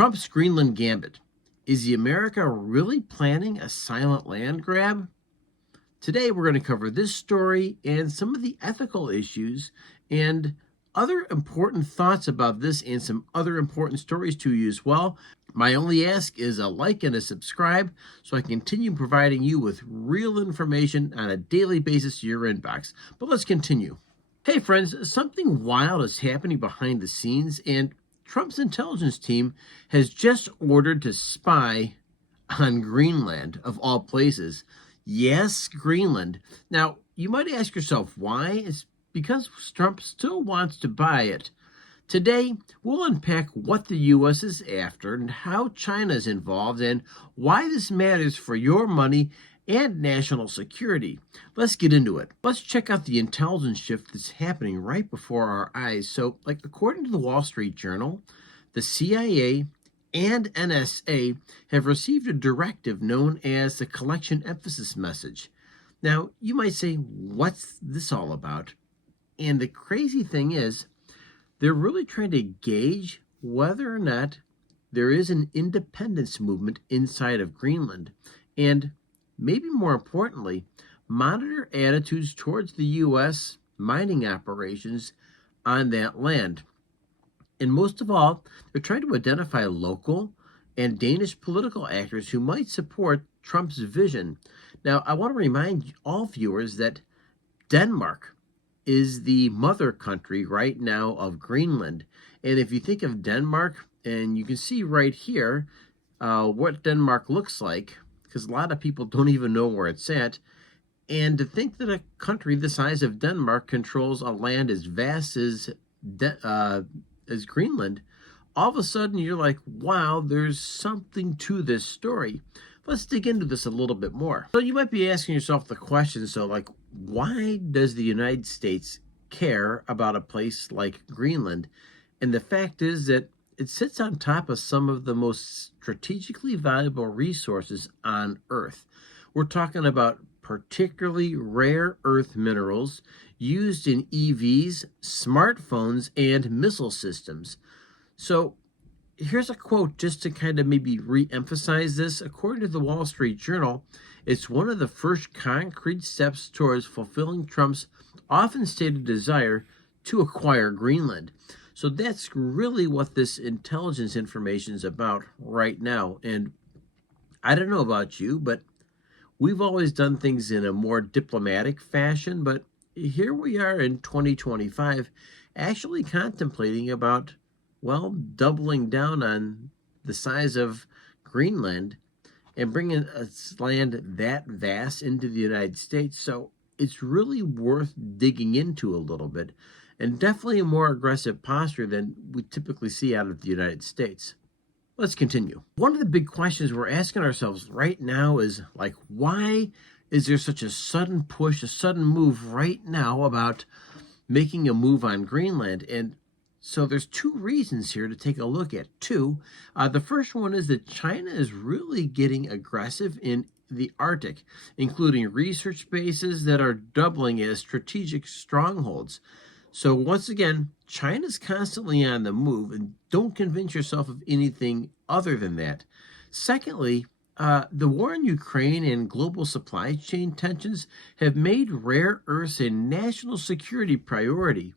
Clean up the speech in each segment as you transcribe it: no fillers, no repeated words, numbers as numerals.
Trump's Greenland gambit. Is the America really planning a silent land grab? Today, we're going to cover this story and some of the ethical issues and other important thoughts about this and some other important stories to you as well. My only ask is a like and a subscribe so I continue providing you with real information on a daily basis to your inbox. But let's continue. Hey friends, something wild is happening behind the scenes, and Trump's intelligence team has just ordered to spy on Greenland, of all places. Yes, Greenland. Now, you might ask yourself why. It's because Trump still wants to buy it. Today, we'll unpack what the U.S. is after and how China is involved and why this matters for your money and national security. Let's get into it. Let's check out the intelligence shift that's happening right before our eyes. So, according to the Wall Street Journal, the CIA and NSA have received a directive known as the Collection Emphasis Message. Now, you might say, what's this all about? And the crazy thing is, they're really trying to gauge whether or not there is an independence movement inside of Greenland, and maybe more importantly, monitor attitudes towards the U.S. mining operations on that land. And most of all, they're trying to identify local and Danish political actors who might support Trump's vision. Now, I want to remind all viewers that Denmark is the mother country right now of Greenland. And if you think of Denmark, and you can see right here what Denmark looks like, because a lot of people don't even know where it's at. And to think that a country the size of Denmark controls a land as vast as Greenland, all of a sudden you're like, wow, there's something to this story. Let's dig into this a little bit more. So you might be asking yourself the question, why does the United States care about a place like Greenland? And the fact is that it sits on top of some of the most strategically valuable resources on Earth. We're talking about particularly rare earth minerals used in EVs, smartphones, and missile systems. So here's a quote just to kind of maybe re-emphasize this. According to the Wall Street Journal, it's one of the first concrete steps towards fulfilling Trump's often stated desire to acquire Greenland. So that's really what this intelligence information is about right now. And I don't know about you, but we've always done things in a more diplomatic fashion. But here we are in 2025 actually contemplating about, doubling down on the size of Greenland and bringing a land that vast into the United States. So it's really worth digging into a little bit, and definitely a more aggressive posture than we typically see out of the United States. Let's continue. One of the big questions we're asking ourselves right now is, why is there such a sudden push, a sudden move right now about making a move on Greenland? And so there's two reasons here to take a look at. The first one is that China is really getting aggressive in the Arctic, including research bases that are doubling as strategic strongholds. So once again, China's constantly on the move, and don't convince yourself of anything other than that. Secondly, the war in Ukraine and global supply chain tensions have made rare earths a national security priority.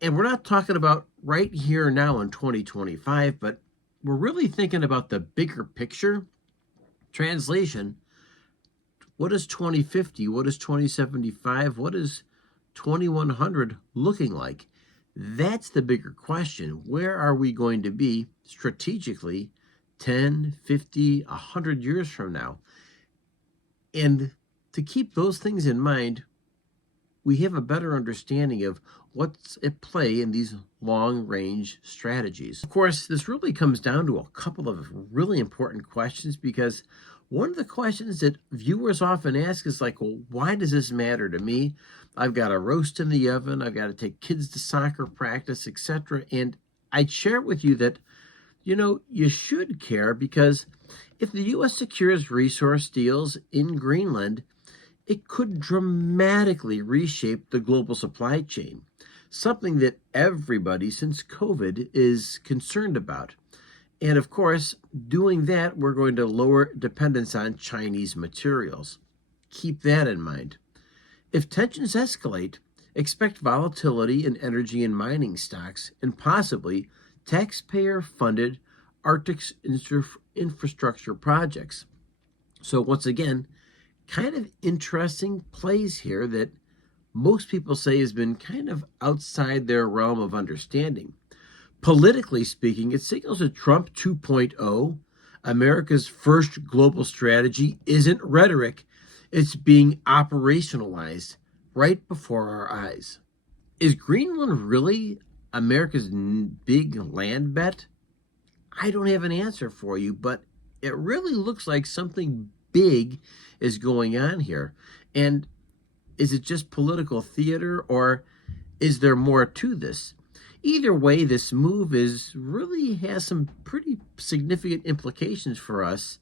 And we're not talking about right here now in 2025, but we're really thinking about the bigger picture. Translation: what is 2050? What is 2075? What is 2100 looking like? That's the bigger question. Where are we going to be strategically 10, 50, 100 years from now? And to keep those things in mind, we have a better understanding of what's at play in these long-range strategies. Of course, this really comes down to a couple of really important questions, because one of the questions that viewers often ask is why does this matter to me? I've got a roast in the oven, I've got to take kids to soccer practice, etc. And I'd share with you that, you should care, because if the U.S. secures resource deals in Greenland, it could dramatically reshape the global supply chain, something that everybody since COVID is concerned about. And of course, doing that, we're going to lower dependence on Chinese materials. Keep that in mind. If tensions escalate, expect volatility in energy and mining stocks and possibly taxpayer-funded Arctic infrastructure projects. So once again, kind of interesting plays here that most people say has been kind of outside their realm of understanding. Politically speaking, it signals a Trump 2.0. America's first global strategy isn't rhetoric, it's being operationalized right before our eyes. Is Greenland really America's big land bet? I don't have an answer for you, but it really looks like something big is going on here. And is it just political theater, or is there more to this? Either way, this move really has some pretty significant implications for us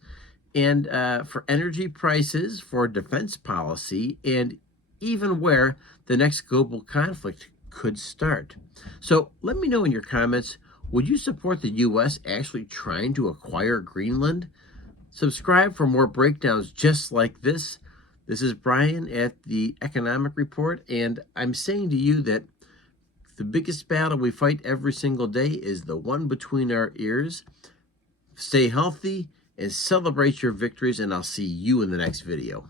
and for energy prices, for defense policy, and even where the next global conflict could start. So let me know in your comments, would you support the U.S. actually trying to acquire Greenland? Subscribe for more breakdowns just like this. This is Brian at the Economic Report, and I'm saying to you that the biggest battle we fight every single day is the one between our ears. Stay healthy and celebrate your victories, and I'll see you in the next video.